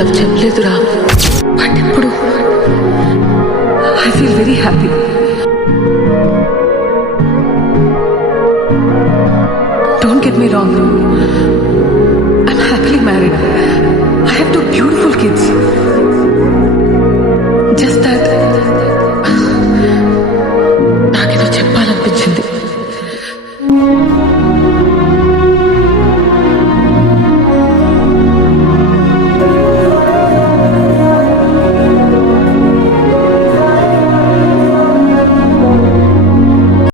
వాళ్ళకి చెప్పలేదురా. బట్ ఇప్పుడు I feel very happy. Don't get me wrong, I'm happily married. I have 2 beautiful kids. Just that నాకేదో చెప్పాలనిపించింది.